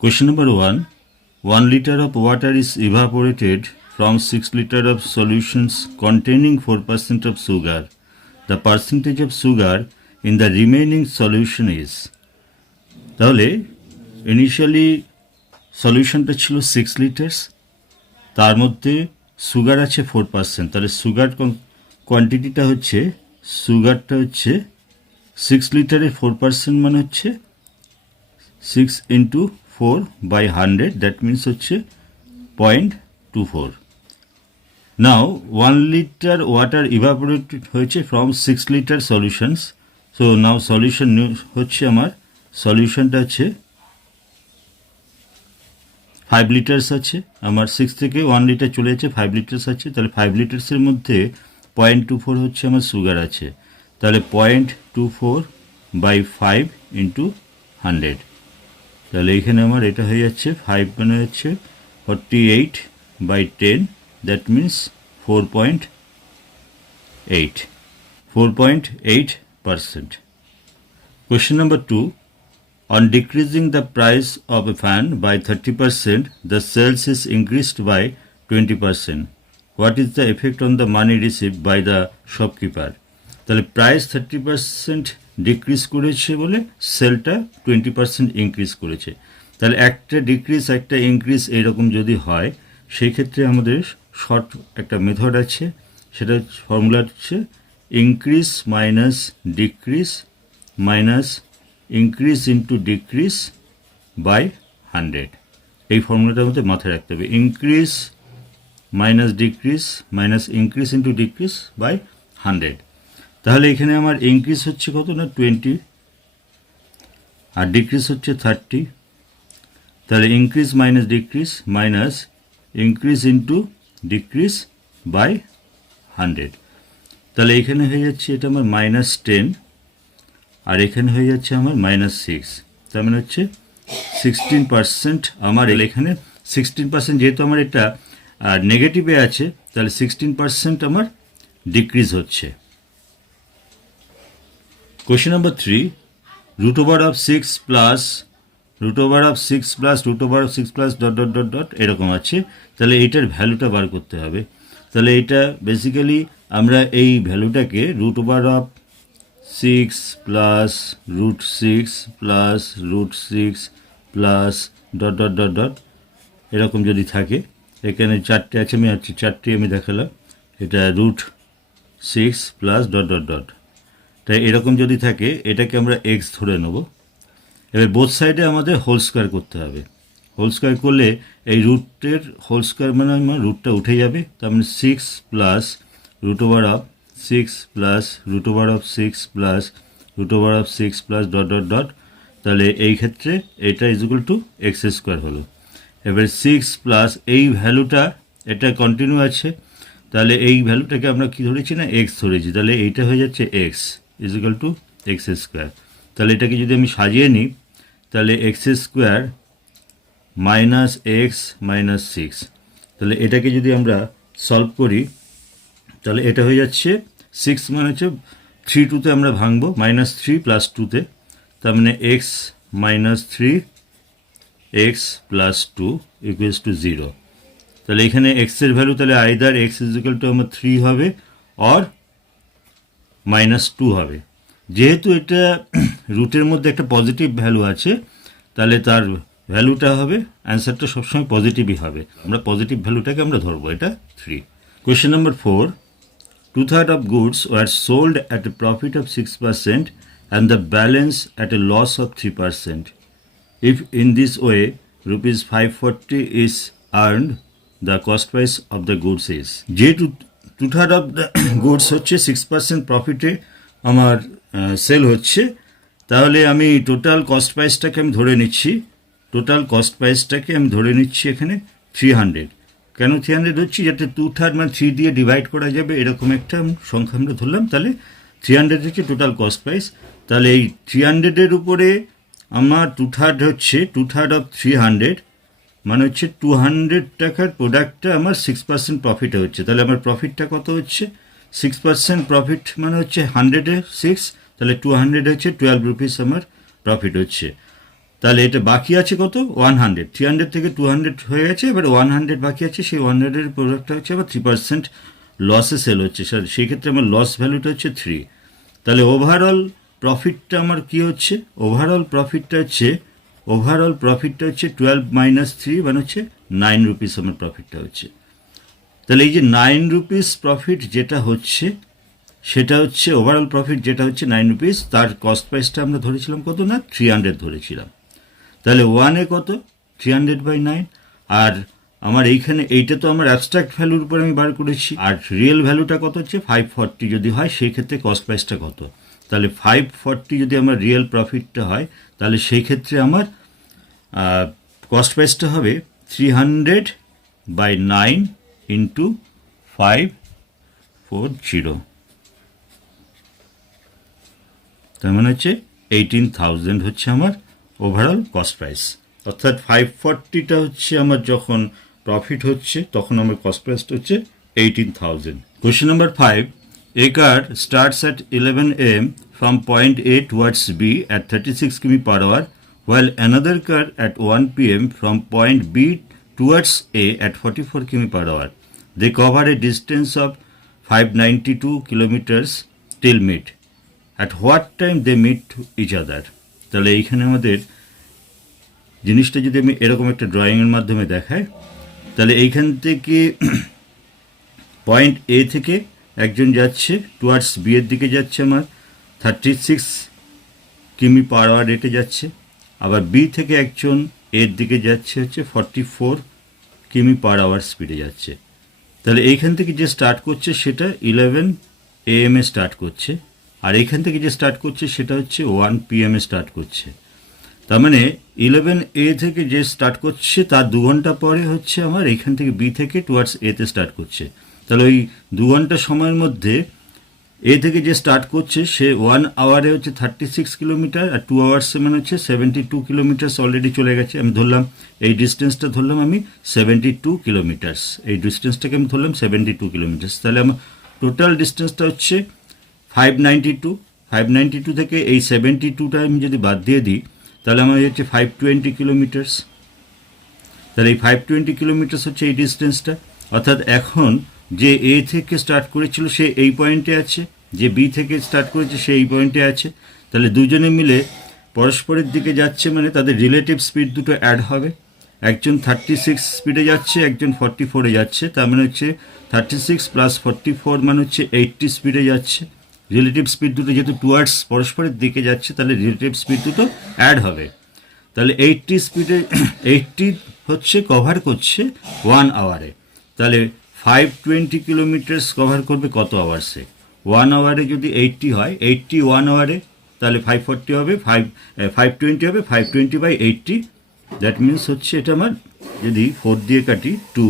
Question number 1. 1 liter of water is evaporated from 6 liter of solutions containing 4% of sugar. The percentage of sugar in the remaining solution is. তাহলে initially সলিউশনটা ছিল 6 litres, তার মধ্যে sugar আছে 4%। তাহলে sugar কোয়ান্টিটিটা হচ্ছে, সুগারটা হচ্ছে 6 লিটারের 4% মানে হচ্ছে 6 ইন্টু 4/100, দ্যাট মিনস হচ্ছে 0.24। নাও 1 লিটার ওয়াটার ইভাপোরেটেড হয়েছে from 6 litre solutions. So now solution হচ্ছে আমার, সলিউশনটা হচ্ছে 5 লিটার্স আছে আমার, 6 থেকে 1 লিটার চলে যাচ্ছে, 5 লিটার্স আছে। তাহলে 5 লিটার্সের মধ্যে 0.24 হচ্ছে আমার সুগার আছে। তাহলে 0.24/5 ইন্টু 100। তাহলে এখানে আমার এটা হয়ে যাচ্ছে 5 মানে হচ্ছে 48/10, that means 4.8%। Question number 2. On decreasing the price of a fan by 30%, the sales is increased by 20%. What is the effect on the money received by the shopkeeper? তাহলে প্রাইস 30% ডিক্রিজ করেছে বলে সেলটা 20% ইনক্রিজ করেছে। তাহলে একটা decrease একটা increase এরকম যদি হয়, সেই ক্ষেত্রে আমাদের শর্ট একটা মেথড আছে, সেটা ফর্মুলা হচ্ছে increase minus decrease minus increase into decrease by 100। এই ফর্মুলাটার মধ্যে মাথায় রাখতে হবে, increase minus decrease minus increase into decrease by 100। তাহলে এখানে আমার ইনক্রিজ হচ্ছে কত না 20, আর ডিক্রিজ হচ্ছে 30। তাহলে increase minus decrease minus increase into decrease by 100। তাহলে এখানে হয়ে যাচ্ছে এটা আমার -10, আর এখানে হয়ে যাচ্ছে আমার -6। তার মানে হচ্ছে 16% আমার এখানে 16%, যেহেতু আমার এটা নেগেটিভে আছে, তাহলে 16% আমার ডিক্রিজ হচ্ছে। Question number 3. Root over of 6 plus root over of 6 plus root over of 6 plus dot dot dot dot এরকম আছে। তাহলে এইটার ভ্যালুটা বার করতে হবে। তাহলে এটা বেসিক্যালি আমরা এই ভ্যালুটাকে root over of 6 plus root 6 plus root 6 plus dot dot dot dot এরকম যদি থাকে, এখানে চারটে আছে, আমি চারটে আমি দেখালাম, এটা root 6 plus dot dot dot. তাই এরকম যদি থাকে, এটাকে আমরা এক্স ধরে নেব। এবার বোথ সাইডে আমাদের হোল স্কোয়ার করতে হবে। হোল স্কোয়ার করলে এই রুটের হোল স্কোয়ার মানে আমার রুটটা উঠে যাবে। তার মানে 6 plus root over of 6 plus root over of 6 plus root over of 6 plus dot dot dot. তাহলে এই ক্ষেত্রে এটা ইকুয়াল টু এক্স স্কোয়ার হলো। এবার 6 প্লাস এই ভ্যালুটা, এটা কন্টিনিউ আছে, তাহলে এই ভ্যালুটাকে আমরা কি ধরেছি না এক্স ধরেছি। তাহলে এইটা হয়ে যাচ্ছে x equal to x square. তাহলে এটাকে যদি আমি সাজিয়ে নিই, তাহলে x square minus x minus 6। তাহলে এটাকে যদি আমরা সলভ করি, তাহলে এটা হয়ে যাচ্ছে 6 মানে হচ্ছে 3 2তে আমরা ভাঙবো, -3 প্লাস 2তে, তার মানে x minus 3 x plus 2 equals to 0। তাহলে এখানে এক্সের ভ্যালু তাহলে আইদার এক্স ইকুয়াল টু আমার 3 হবে অর -2 হবে। যেহেতু এটা রুটের মধ্যে একটা পজিটিভ ভ্যালু আছে, তাহলে তার ভ্যালুটা হবে, অ্যান্সারটা সবসময় পজিটিভই হবে। আমরা পজিটিভ ভ্যালুটাকে আমরা ধরবো, এটা 3। Question number 4. 2/3 of goods were sold at a profit of 6% and the balance at a loss of 3%. If in this way rupees 540 is earned, the cost price of the goods is. যেহেতু 2/3 of the goods হচ্ছে 6% প্রফিটে আমার sell হচ্ছে, তাহলে আমি total cost প্রাইসটাকে আমি ধরে নিচ্ছি। Total cost প্রাইসটাকে আমি ধরে নিচ্ছি এখানে 300। কেন 300 হচ্ছে? যাতে 2/3 মানে 3 দিয়ে ডিভাইড করা যাবে, এরকম একটা সংখ্যা আমরা ধরলাম। তাহলে 300 হচ্ছে টোটাল কস্ট প্রাইস। তাহলে এই 300-এর উপরে আমার 2/3 হচ্ছে 2/3 অফ 300 মানে হচ্ছে 200 টাকার প্রোডাক্টটা আমার 6% প্রফিটে হচ্ছে। তাহলে আমার প্রফিটটা কত হচ্ছে? 6% প্রফিট মানে হচ্ছে 100-এ 6, তাহলে 200 হচ্ছে 12 রুপিস আমার প্রফিট হচ্ছে। তাহলে এটা বাকি আছে কত 100, 300 থেকে 200 হয়ে গেছে, এবার 100 বাকি আছে, সেই 100-এর প্রোডাক্টটা হচ্ছে আবার 3% লসে সেল হচ্ছে, স্যার সেই ক্ষেত্রে আমার লস ভ্যালুটা হচ্ছে 3। তাহলে ওভারঅল প্রফিটটা আমার কি হচ্ছে, ওভারঅল প্রফিটটা হচ্ছে 12 মাইনাস 3 মানে হচ্ছে 9 রুপিস আমার প্রফিটটা হচ্ছে। তাহলে এই যে 9 রুপিস প্রফিট যেটা হচ্ছে, সেটা হচ্ছে ওভারঅল প্রফিট যেটা হচ্ছে 9 রুপিস, তার কস্ট প্রাইসটা আমরা ধরেছিলাম কত না 300 ধরেছিলাম। তাহলে 1-এ কত 300/9, আর আমার এইটা তো আমার অ্যাবস্ট্রাক্ট ভ্যালুর উপর আমি বার করেছি, আর রিয়েল ভ্যালুটা কত হচ্ছে 540 যদি হয় সেই ক্ষেত্রে কস্ট প্রাইসটা কত, তাহলে 540 যদি আমার রিয়েল প্রফিটটা হয়, তাহলে সেই ক্ষেত্রে আমার কস্ট প্রাইসটা হবে 300/9 ইন্টু 540, তার মানে হচ্ছে 18,000 হচ্ছে আমার ওভারঅল কস্ট প্রাইস। অর্থাৎ 540টা হচ্ছে আমার যখন প্রফিট হচ্ছে, তখন আমার কস্ট প্রাইসটা হচ্ছে 18,000। Question number 5, a car starts at 11 am from point A towards B at 36 km/h, while another car at 1 pm from point B towards A at 44 km/h. They cover a distance of 592 kilometers till meet. At what time they meet each other? তাহলে এইখানে আমাদের জিনিসটা যদি আমি এরকম একটা ড্রয়িংয়ের মাধ্যমে দেখাই, তাহলে এইখান থেকে পয়েন্ট এ থেকে একজন যাচ্ছে টুয়ার্ডস বি এর দিকে যাচ্ছে আমার 36 কিমি/আওয়ার রেটে যাচ্ছে, আবার বি থেকে একজন এর দিকে যাচ্ছে হচ্ছে 44 কিমি/আওয়ার স্পিডে যাচ্ছে। তাহলে এইখান থেকে যে স্টার্ট করছে সেটা 11 AM এ স্টার্ট করছে, আর এইখান থেকে যে স্টার্ট করছে সেটা হচ্ছে 1 PM এ স্টার্ট করছে। তার মানে 11 A থেকে যে স্টার্ট করছে তার 2 ঘন্টা পরে হচ্ছে আমার এইখান থেকে বি থেকে টুয়ার্ডস এ তে স্টার্ট করছে। তাহলে ওই 2 ঘন্টা সময়ের মধ্যে এ থেকে যে স্টার্ট করছে সে 1 আওয়ারে হচ্ছে 36 কিলোমিটার, আর 2 আওয়ার্সে মানে হচ্ছে 72 কিলোমিটার্স অলরেডি চলে গেছে। আমি ধরলাম এই ডিস্টেন্সটা ধরলাম আমি 72 কিলোমিটার্স, এই ডিস্টেন্সটাকে আমি ধরলাম 72 কিলোমিটার্স। তাহলে আমার টোটাল ডিস্টেন্সটা হচ্ছে 592 থেকে এই 72টা আমি যদি বাদ দিয়ে দিই, তাহলে আমার হচ্ছে 520 কিলোমিটার্স। তাহলে এই 520 কিলোমিটার্স হচ্ছে এই ডিস্টেন্সটা। অর্থাৎ এখন যে এ থেকে স্টার্ট করেছিল সে এই পয়েন্টে আছে, যে বি থেকে স্টার্ট করেছে সে এই পয়েন্টে আছে। তাহলে দুজনে মিলে পরস্পরের দিকে যাচ্ছে, মানে তাদের রিলেটিভ স্পিড দুটো অ্যাড হবে। একজন 36 স্পিডে যাচ্ছে, একজন 44-এ যাচ্ছে, তার মানে হচ্ছে 36 প্লাস 44 মানে হচ্ছে 80 স্পিডে যাচ্ছে। রিলেটিভ স্পিড দুটো যেহেতু টুয়ার্ডস পরস্পরের দিকে যাচ্ছে, তাহলে রিলেটিভ স্পিড দুটো অ্যাড হবে। তাহলে 80 স্পিডে 80 হচ্ছে কভার করছে 1 আওয়ারে। তাহলে 520 কিলোমিটার্স কভার করবে কত আওয়ার্সে? 1 আওয়ারে যদি 80 হয়, 80 1 আওয়ারে, তাহলে 540 হবে, 520 হবে, 520/80, দ্যাট মিনস হচ্ছে এটা আমার যদি 4 দিয়ে কাটি 2,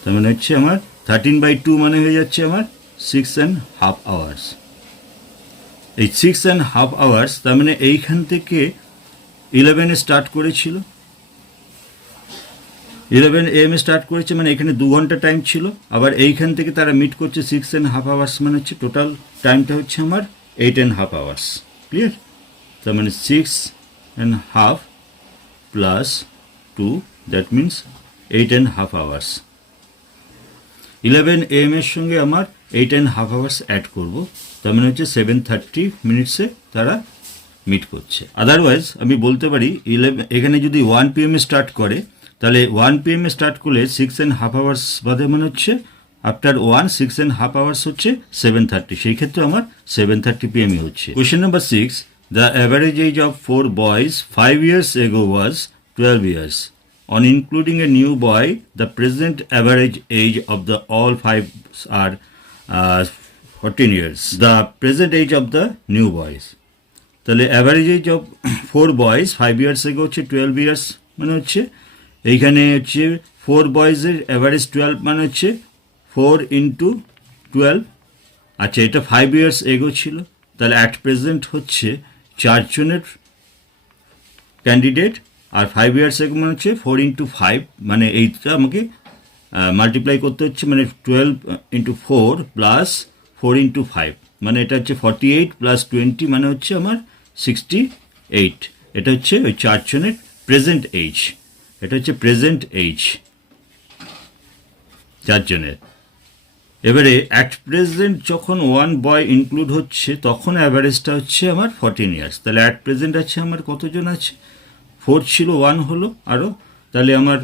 তার মানে হচ্ছে আমার 13/2 মানে হয়ে যাচ্ছে আমার 6.5 আওয়ার্স। এই 6.5 আওয়ার্স, তার মানে এইখান থেকে 11 স্টার্ট করেছিল, 11 AM স্টার্ট করেছে, মানে এখানে 2 ঘন্টা টাইম ছিল। আবার এইখান থেকে তারা মিট করছে 6.5 আওয়ার্স, মানে হচ্ছে টোটাল টাইমটা হচ্ছে আমার 8.5 আওয়ার্স। ক্লিয়ার? তার মানে 6.5 plus 2, that means 8.5 hours. 11 AM এর সঙ্গে আমার 8.5 আওয়ার্স অ্যাড করব, তার মানে হচ্ছে 730 মিনিটসে তারা মিট করছে। আদারওয়াইজ আমি বলতে পারি এখানে যদি 1 PM স্টার্ট করে, তাহলে 1 PM স্টার্ট করলে 6.5 আওয়ার্স বাদে মানে হচ্ছে আফটার 6.5 আওয়ার্স হচ্ছে 730, সেই ক্ষেত্রে আমার 7:30 PM হচ্ছে। Question number 6, the average age of 4 boys 5 years ago was 12 years. On including a new boy, the present average age of the all 5 are 14 years. The present age of the new boys. তাহলে average age of 4 boys 5 years ago হচ্ছে 12 years, মানে হচ্ছে এইখানে হচ্ছে 4 বয়েজের average 12 মানে হচ্ছে 4 into 12। আচ্ছা, এটা 5 years ago ছিল, তাহলে অ্যাট প্রেজেন্ট হচ্ছে 4 জনের ক্যান্ডিডেট, আর 5 years ago মানে হচ্ছে 4 into 5, মানে এইটা আমাকে মাল্টিপ্লাই করতে হচ্ছে, মানে 12 into 4 প্লাস 4 into 5, মানে এটা হচ্ছে 48 প্লাস 20 মানে হচ্ছে আমার 64 8, এটা হচ্ছে ওই চারজনের প্রেজেন্ট এজ, এটা হচ্ছে প্রেজেন্ট এজ চারজনের। এবারে অ্যাট প্রেজেন্ট যখন ওয়ান বয় ইনক্লুড হচ্ছে তখন অ্যাভারেজটা হচ্ছে আমার 14 ইয়ার্স। তাহলে অ্যাট প্রেজেন্ট আছে আমার কতজন আছে, 4 ছিল, 1 হলো আরও, তাহলে আমার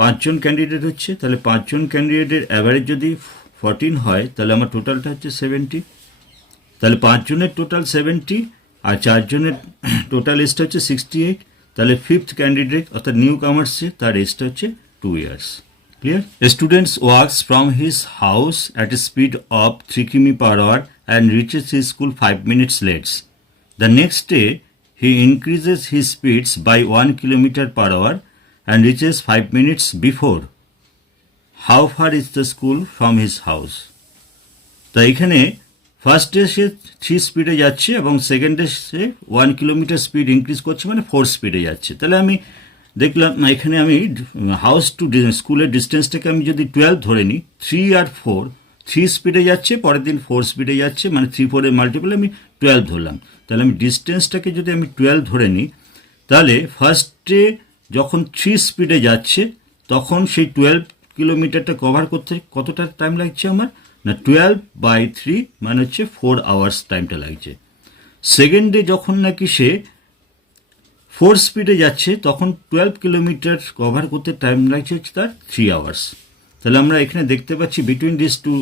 5 জন ক্যান্ডিডেট হচ্ছে। তাহলে 5 জন ক্যান্ডিডেটের অ্যাভারেজ যদি 14 হয় তাহলে আমার টোটালটা হচ্ছে 70। তাহলে 5 জনের টোটাল 70 আর 4 জনের টোটাল এজটা হচ্ছে 68। তাহলে ফিফথ ক্যান্ডিডেট অর্থাৎ নিউ কামার্সে তার এজটা হচ্ছে 2 years. Clear? A student walks from his house at a speed of 3 km per hour and reaches his school 5 minutes late. The next day, he increases his speeds by 1 kilometer per hour and reaches 5 minutes before. How far is the school from his house? তা এখানে first day সে 3 স্পিডে যাচ্ছে এবং second day সে 1 kilometre speed increase করছে, মানে 4 স্পিডে যাচ্ছে। তাহলে আমি দেখলাম এখানে আমি হাউস টু স্কুলের ডিস্টেন্সটাকে আমি যদি 12 ধরে নিই, 3 আর 4, 3 স্পিডে যাচ্ছে, পরের দিন 4 স্পিডে যাচ্ছে, মানে 3 4 এর মাল্টিপল আমি 12 ধরলাম। তাহলে আমি ডিস্টেন্সটাকে যদি আমি 12 ধরে নিই, তাহলে ফার্স্টে যখন 3 স্পিডে যাচ্ছে তখন সেই 12 কিলোমিটারটা কভার করতে কতটা টাইম লাগছে আমার, না 12/3 মানে হচ্ছে 4 আওয়ার্স টাইমটা লাগছে। সেকেন্ডে যখন নাকি সে 4 স্পিডে যাচ্ছে তখন 12 কিলোমিটার কভার করতে টাইম লাগছে হচ্ছে তার 3 আওয়ার্স। তাহলে আমরা এখানে দেখতে পাচ্ছি বিটুইন দিস টু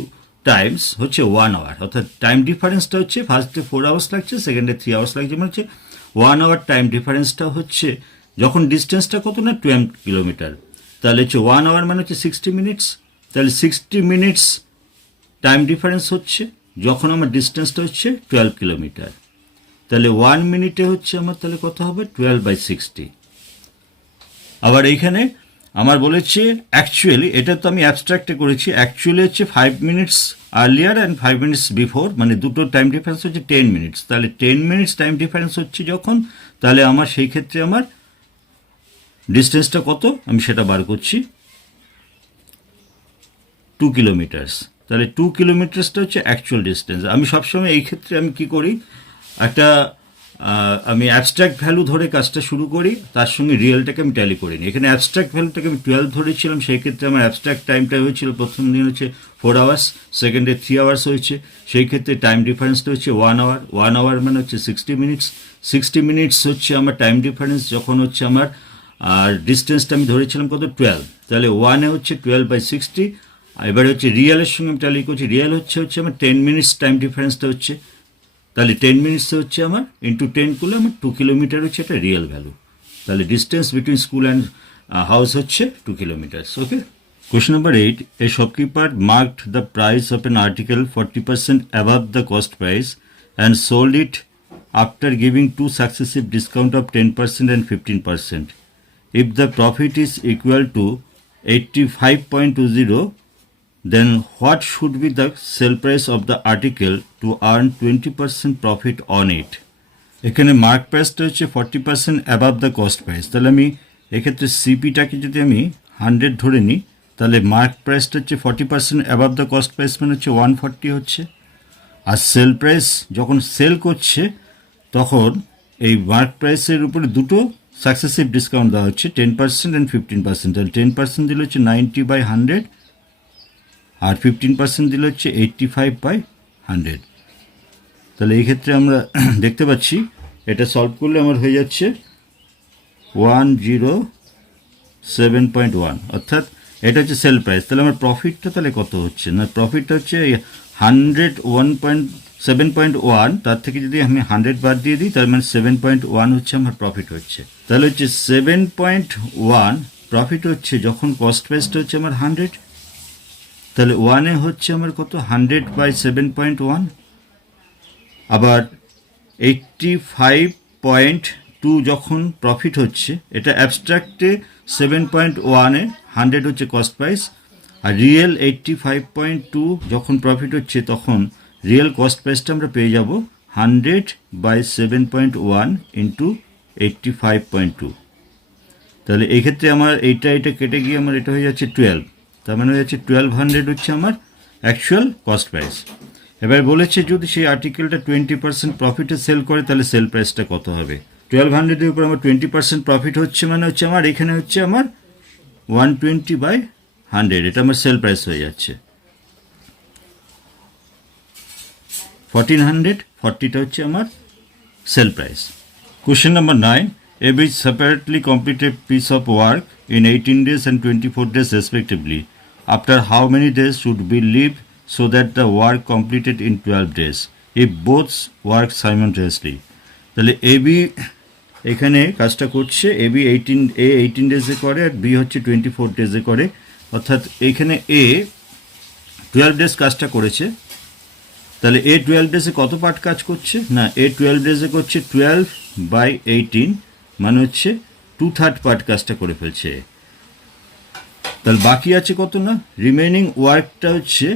টাইমস হচ্ছে 1 আওয়ার, অর্থাৎ টাইম ডিফারেন্সটা হচ্ছে ফার্স্টে 4 আওয়ার্স লাগছে, সেকেন্ডে 3 আওয়ার্স লাগছে, মানে হচ্ছে 1 আওয়ার টাইম ডিফারেন্সটা হচ্ছে যখন ডিস্টেন্সটা কত না 12 কিলোমিটার, তাহলে হচ্ছে 1 আওয়ার মানে হচ্ছে 60 মিনিটস। তাহলে 60 মিনিটস টাইম ডিফারেন্স হচ্ছে যখন আমার ডিস্টেন্সটা হচ্ছে 12 কিলোমিটার। তাহলে 1 মিনিটে হচ্ছে আমার তাহলে কত হবে, 12/60। আবার এইখানে আমার বলেছে অ্যাকচুয়ালি, এটা তো আমি অ্যাবস্ট্রাক্টে করেছি, অ্যাকচুয়ালি হচ্ছে 5 minutes earlier and 5 minutes before, মানে দুটো টাইম ডিফারেন্স হচ্ছে 10 মিনিটস। তাহলে 10 মিনিটস টাইম ডিফারেন্স হচ্ছে যখন, তাহলে আমার সেই ক্ষেত্রে আমার ডিস্টেন্সটা কত আমি সেটা বার করছি, 2 কিলোমিটার্স। তাহলে 2 কিলোমিটার্সটা হচ্ছে অ্যাকচুয়াল ডিস্টেন্স। আমি সবসময় এই ক্ষেত্রে আমি কি করি, একটা আমি অ্যাবস্ট্রাক্ট ভ্যালু ধরে কাজটা শুরু করি, তার সঙ্গে রিয়েলটাকে আমি ট্যালি করি নি। এখানে অ্যাবস্ট্রাক্ট ভ্যালুটাকে আমি 12 ধরেছিলাম, সেই ক্ষেত্রে আমার অ্যাবস্ট্রাক্ট টাইমটা হয়েছিল প্রথম দিন হচ্ছে 4 আওয়ার্স, সেকেন্ডে 3 আওয়ার্স হয়েছে, সেই ক্ষেত্রে টাইম ডিফারেন্সটা হচ্ছে 1 আওয়ার। 1 আওয়ার মানে হচ্ছে 60 মিনিটস। 60 মিনিটস হচ্ছে আমার টাইম ডিফারেন্স যখন হচ্ছে আমার, আর ডিস্টেন্সটা আমি ধরেছিলাম কত, 12। তাহলে 1-এ হচ্ছে 12/60। এবারে হচ্ছে রিয়েলের সঙ্গে আমি ট্যালি করছি, রিয়েল হচ্ছে আমার 10 মিনিটস টাইম ডিফারেন্সটা হচ্ছে, তাহলে 10 মিনিটস হচ্ছে আমার ইন্টু 10 করলে আমার 2 কিলোমিটার হচ্ছে এটা রিয়েল ভ্যালু। তাহলে distance between school and house হচ্ছে 2 kilometres. Okay, question number 8, A shopkeeper marked the price of an article 40% above the cost price and sold it after giving 2 successive discount of 10% and 15%. If the profit is equal to 85.20, then what should be the sell price of the article to earn 20% profit on it? এখানে mark প্রাইসটা হচ্ছে 40% above the cost price. তাহলে আমি এক্ষেত্রে সিপিটাকে যদি আমি 100 ধরে নিই, তাহলে মার্ক প্রাইসটা হচ্ছে 40% অ্যাবাভ দ্য কস্ট প্রাইস মানে হচ্ছে 140 হচ্ছে। আর সেল প্রাইস যখন সেল করছে তখন এই মার্ক প্রাইসের উপরে দুটো সাকসেসিভ ডিসকাউন্ট দেওয়া হচ্ছে, 10% অ্যান্ড 15%। তাহলে 10% দিলে হচ্ছে 90/100 আর 15% দিলে হচ্ছে 85/100। তাহলে এই ক্ষেত্রে আমরা দেখতে পাচ্ছি এটা সলভ করলে আমার হয়ে যাচ্ছে 107.1, অর্থাৎ এটা হচ্ছে সেল প্রাইস। তাহলে আমার প্রফিটটা তাহলে কত হচ্ছে, না প্রফিটটা হচ্ছে 101.7.1, তার থেকে যদি আমি 100 বাদ দিয়ে দিই তার মানে 7.1 হচ্ছে আমার প্রফিট হচ্ছে। তাহলে হচ্ছে 7.1 প্রফিট হচ্ছে যখন কস্ট প্রাইসটা হচ্ছে আমার 100, তাহলে 1-এ হচ্ছে আমার কত, 100/7.1। আবার 85.2 যখন প্রফিট হচ্ছে, এটা অ্যাবস্ট্রাক্টে 7.1-এ 100 হচ্ছে কস্ট প্রাইস, আর রিয়েল 85.2 যখন প্রফিট হচ্ছে তখন রিয়েল কস্ট প্রাইসটা আমরা পেয়ে যাব 100/7.1 ইন্টু 85.2। তাহলে এই ক্ষেত্রে আমার এটা কেটে গিয়ে আমার এটা হয়ে যাচ্ছে 12, তার মানে হয়ে যাচ্ছে 1200 হচ্ছে আমার অ্যাকচুয়াল কস্ট প্রাইস। এবার বলেছে যদি সেই আর্টিকেলটা 20% প্রফিটে সেল করে তাহলে সেল প্রাইসটা কত হবে, 1200-এর উপর আমার 20% প্রফিট হচ্ছে, মানে হচ্ছে আমার এখানে হচ্ছে আমার 120/100, এটা আমার সেল প্রাইস হয়ে যাচ্ছে। 1440টা হচ্ছে আমার sell price. Question number 9. Average separately completed piece of work in 18 days and 24 days respectively. After how many days should be leave so that the work completed in 12 days if both work simultaneously? তাহলে AB এখানে কাজটা করছে, AB 18 ডেজে করে আর B হচ্ছে 24 ডেজে করে, অর্থাৎ এইখানে এ 12 days কাজটা করেছে। তাহলে এ 12 ডেজে কত পার্ট কাজ করছে? না, এ 12 ডেজে করছে 12/18, মানে হচ্ছে 2/3 পার্ট কাজটা করে ফেলছে। তাহলে বাকি আছে কত? না, রিমেনিং ওয়ার্কটা হচ্ছে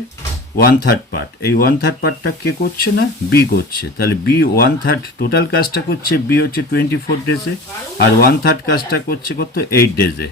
1/3 পার্ট। এই 1/3 পার্টটা কে করছে? না, বি করছে। তাহলে বি 1/3 টোটাল কাজটা করছে, বি হচ্ছে 24 ডেজে, আর 1/3 কাজটা করছে কত? 8 ডেজে।